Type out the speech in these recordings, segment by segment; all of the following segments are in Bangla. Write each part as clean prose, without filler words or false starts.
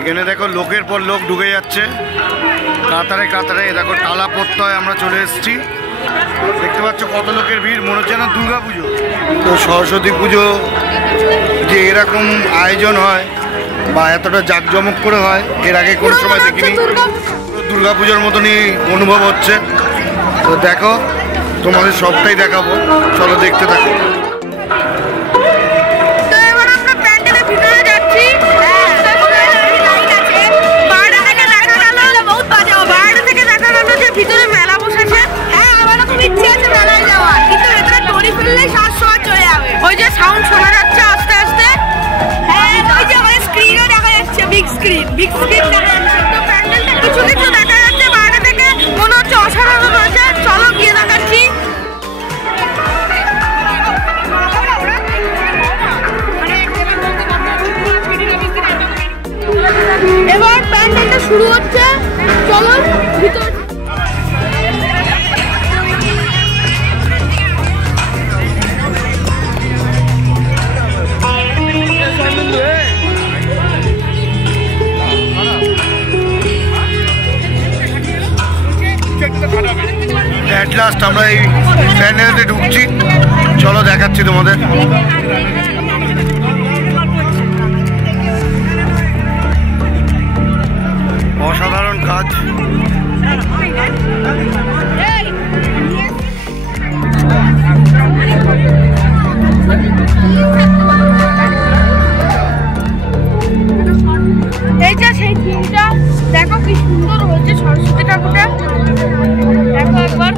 এখানে দেখো লোকের পর লোক ঢুকে যাচ্ছে কাতারে কাতারে। দেখো টালা প্রত্যয় আমরা চলে এসেছি। দেখতে পাচ্ছ কত লোকের ভিড়, মনে হচ্ছে না দুর্গা পুজো। তো সরস্বতী পুজো যে এরকম আয়োজন হয় বা এতটা জাঁকজমক করে হয় এর আগে কোনো সময় দেখিনি। দুর্গা পুজোর মতনই অনুভব হচ্ছে। তো দেখো তোমাদের সবটাই দেখাবো, চলো দেখতে থাকো। ভিতরে মেলা বসেছে। হ্যাঁ, আমার খুব ইচ্ছে আছে মেলায় যাওয়ার, কিন্তু ভেতরে দড়ি ফেললেই শ্বাস চলে যাবে। ওই যে সাউন্ড শোনা যাচ্ছে আস্তে আস্তে। হ্যাঁ, ওই যে আমার স্ক্রিনও দেখা যাচ্ছে, বিগ স্ক্রিন দেখা যাচ্ছে। তো প্যান্ডেলটা কিছু কিছু দেখা যাচ্ছে বাইরে থেকে, মনে হচ্ছে অসাধারণ হয়েছে। চলো গিয়ে দেখাচ্ছি। এবার প্যান্ডেলটা শুরু হচ্ছে, চলো ভিতরে। এট লাস্ট আমরা এই প্যান্ডেলতে ঢুকছি, চলো দেখাচ্ছি তোমাদের। অসাধারণ কাজ। এইটা সেই থিমটা দেখো কি সুন্দর হয়েছে, সরস্বতী ঠাকুরটা দেখো একবার।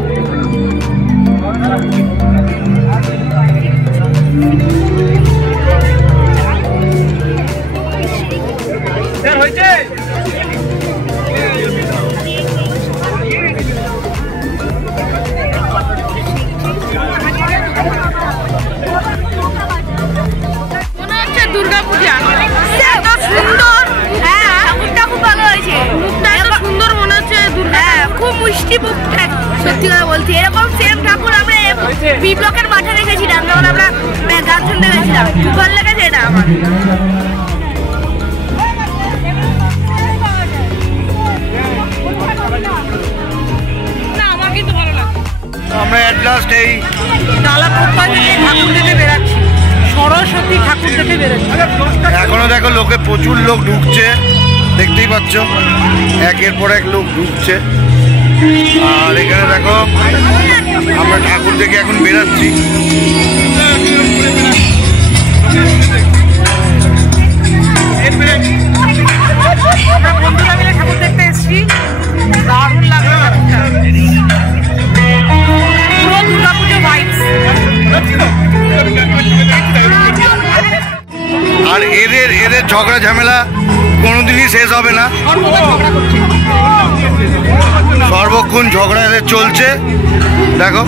মনে হচ্ছে দুর্গা পূজা, এত সুন্দর। হ্যাঁ, ঠাকুরটা খুব ভালো হয়েছে, মুখটা এত সুন্দর মনে হচ্ছে দুর্গা। হ্যাঁ, খুব মিষ্টি মুখ। সত্যি কথা বলছি, এরকম সেম ঠাকুর আমরা বি ব্লকের মাঠে রেখেছিলাম যখন আমরা গান শুনতে গেছিলাম। খুব ভালো লেগেছে এটা আমার। না, আমার কিন্তু ভালো লাগে। আমরা এট লাস্ট এই ডালা প্রত্যয় থেকে ঠাকুর দেখে বেরাচ্ছি, সরস্বতী ঠাকুর দেখে বেরাচ্ছি। এখনো দেখো লোকে প্রচুর লোক ঢুকছে, দেখতেই পাচ্ছ একের পর এক লোক ঢুকছে। আর এখানে দেখো আমরা ঠাকুর দেখে এখন বেরাচ্ছি। বন্ধুরা মিলে ঠাকুর দেখতে এসেছি, দারুণ লাগলো। পুরো দুর্গা পুজো ভাইবস। আর এদের ঝগড়া ঝামেলা কোনোদিনই শেষ হবে না, সর্বক্ষণ ঝগড়া এদের চলছে। দেখো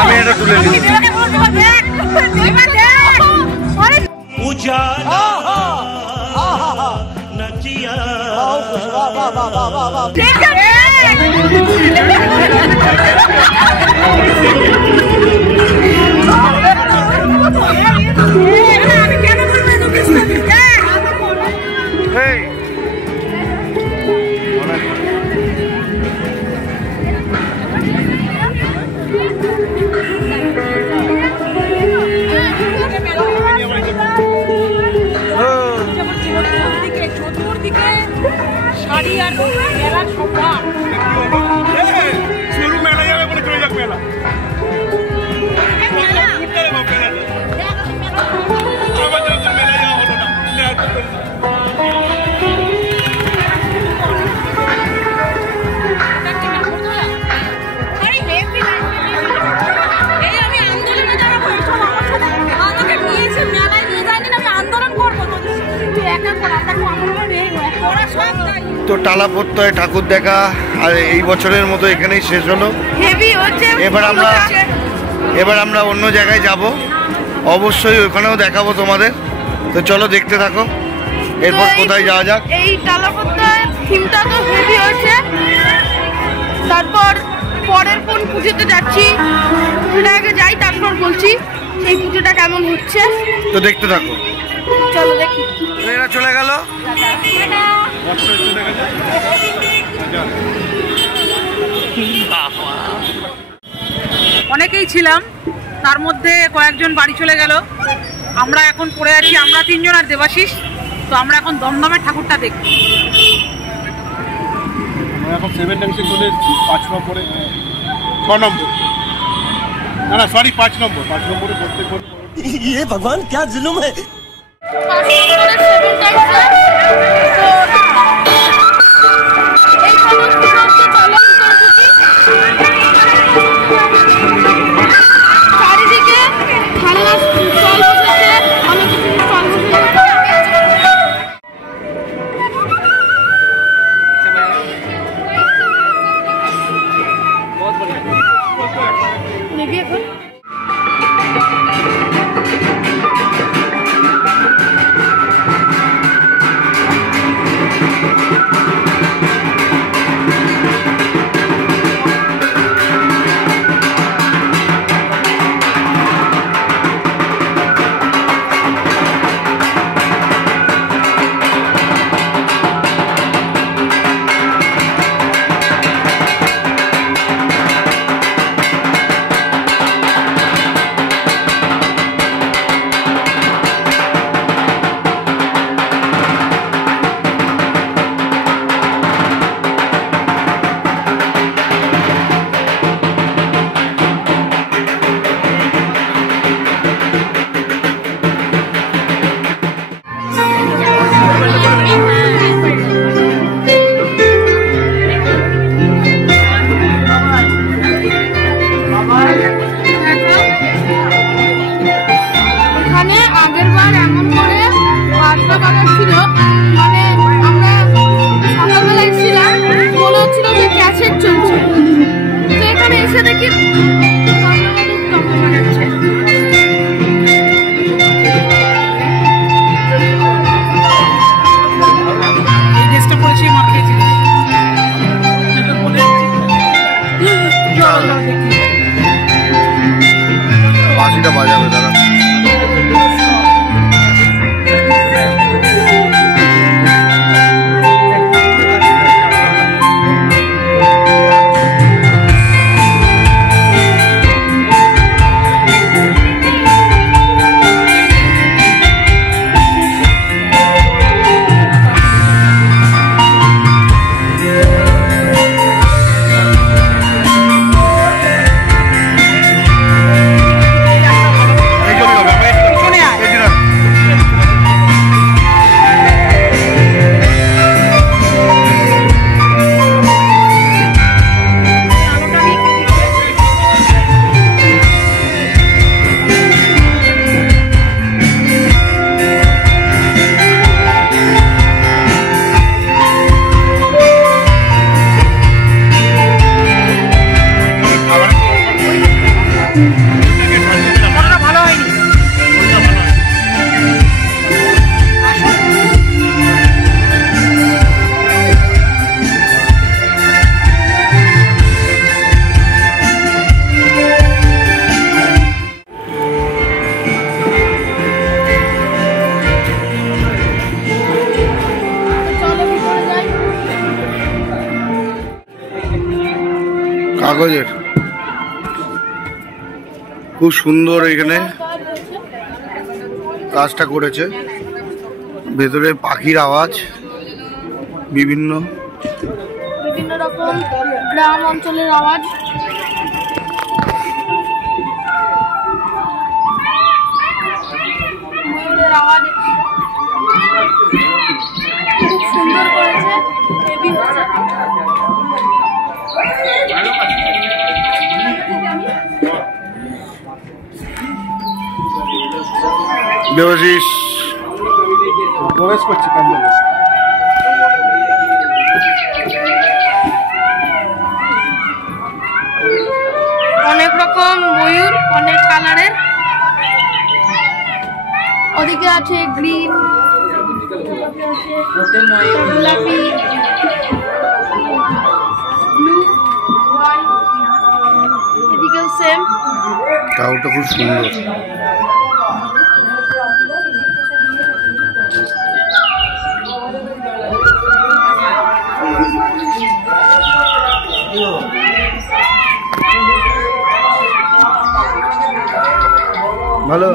আমি এটা তুলে নিই। চতুর্দিকে শাড়ি আর মেলার শোভা। মেলা যাবে বলে চলে যাক মেলা। তো টালা প্রত্যয় ঠাকুর দেখা আর এই বছরের মতো এখানেই শেষ হলো। এবার আমরা অন্য জায়গায় যাব, অবশ্যই ওখানেও দেখাবো তোমাদের। তো চলো দেখতে থাকো, এরপর কোথায় যাওয়া যাক। এই টালা প্রত্যয় থিমটা তো হেভি হয়েছে। তারপর পরের কোন পুজোতে যাচ্ছি সেটা আগে যাই, তারপর বলছি সেই পুজোটা কেমন হচ্ছে। তো দেখতে থাকো, চলো দেখি। এরা চলে গেল। অনেকেই ছিলাম, তার মধ্যে কয়েকজন বাড়ি চলে গেল। আমরা এখন পড়ে আছি, আমরা 3 জন আর দেবাশিস। তো আমরা এখন দমদমের ঠাকুরটা দেখব। আমরা এখন 7 ডাইমেনশন চলে এসেছি, 5 নম্বরে 6 নম্বর, না সরি 5 নম্বরে প্রত্যেক। ये भगवान क्या जुल्म है। চারিদিকে খেলনা স্টল বসেছে, অনেক কিছু স্টল বসেছে। বাঁশিটা বাজাবে দাঁড়া। কাগজের খুব সুন্দর এখানে কাজটা করেছে। ভেতরে পাখির আওয়াজ, বিভিন্ন রকম গ্রাম অঞ্চলের আওয়াজ। ময়ূরের আওয়াজ খুব সুন্দর করেছে, হেভি হচ্ছে। দেবাশিস প্রবেশ করছি প্যান্ডেলে। অনেক রকম ময়ূর, অনেক কালারের। ওদিকে আছে গ্রিন, গোলাপি, ব্লু, হোয়াইট, এদিকেও সেম। কাউটা খুব সুন্দর। ভালো,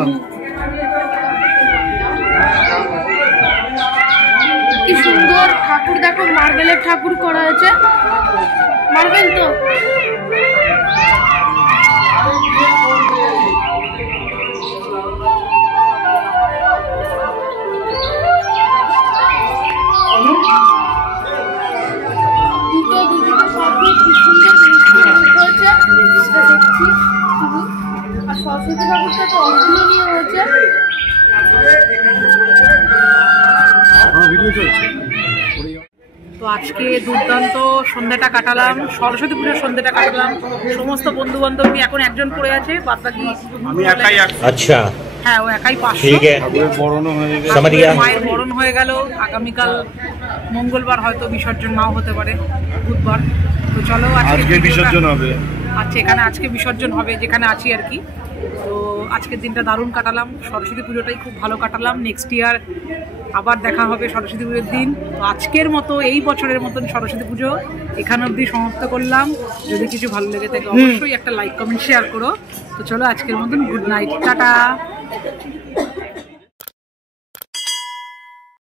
কি সুন্দর ঠাকুর দেখো, মার্বেলের ঠাকুর করা হয়েছে। মার্বেল তো দুটো সবই কি সুন্দর হয়েছে, সেটা দেখছি শুধু। আর সরস্বতী ঠাকুরটা তো অতুলনীয় হয়েছে। ভিডিও চলছে। তো আজকে দুর্দান্ত সন্ধ্যাটা কাটালাম, সরস্বতী পুজোর সন্ধ্যাটা কাটালাম। সমস্ত বন্ধু বান্ধব নিয়ে এখন একজন পড়ে আছে, বাদ বাকি আমি একাই अच्छा হ্যাঁ ও একাই 500। ठीक है বড়নও হয়ে গেছে। समझ गया। মায়ের বরণ হয়ে গেল, আগামীকাল মঙ্গলবার হয়তো বিসর্জন নাও হতে পারে, বুধবার। তো চলো আজকে বিসর্জন হবে। আচ্ছা এখানে আজকে বিসর্জন হবে যেখানে আছি আর কি। তো আজকের দিনটা দারুণ কাটালাম, সরস্বতী পুজোটাই খুব ভালো কাটালাম। নেক্সট ইয়ার আবার দেখা হবে সরস্বতী পুজোর দিন। তো আজকের মতো এই বছরের মতন সরস্বতী পুজো এখান অবধি সমাপ্ত করলাম। যদি কিছু ভালো লেগে থাকে অবশ্যই একটা লাইক কমেন্ট শেয়ার করো। তো চলো আজকের মতন গুড নাইট, টাটা।